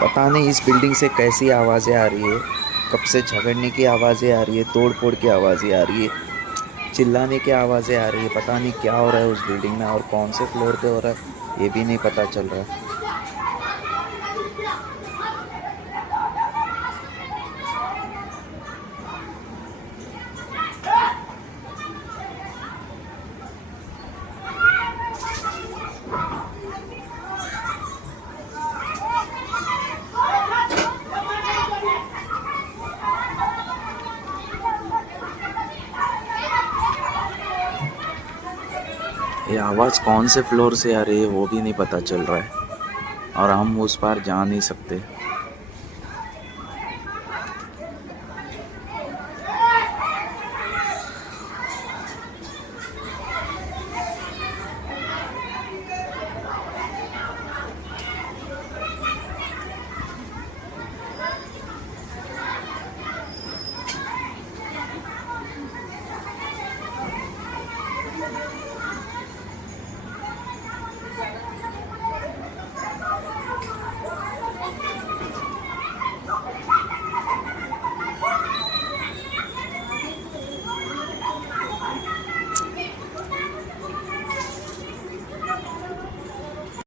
पता नहीं इस बिल्डिंग से कैसी आवाज़ें आ रही है। कब से झगड़ने की आवाज़ें आ रही है, तोड़ फोड़ की आवाज़ें आ रही है, चिल्लाने की आवाज़ें आ रही है। पता नहीं क्या हो रहा है उस बिल्डिंग में और कौन से फ्लोर पे हो रहा है ये भी नहीं पता चल रहा है। ये आवाज़ कौन से फ्लोर से आ रही है वो भी नहीं पता चल रहा है और हम उस पार जा नहीं सकते।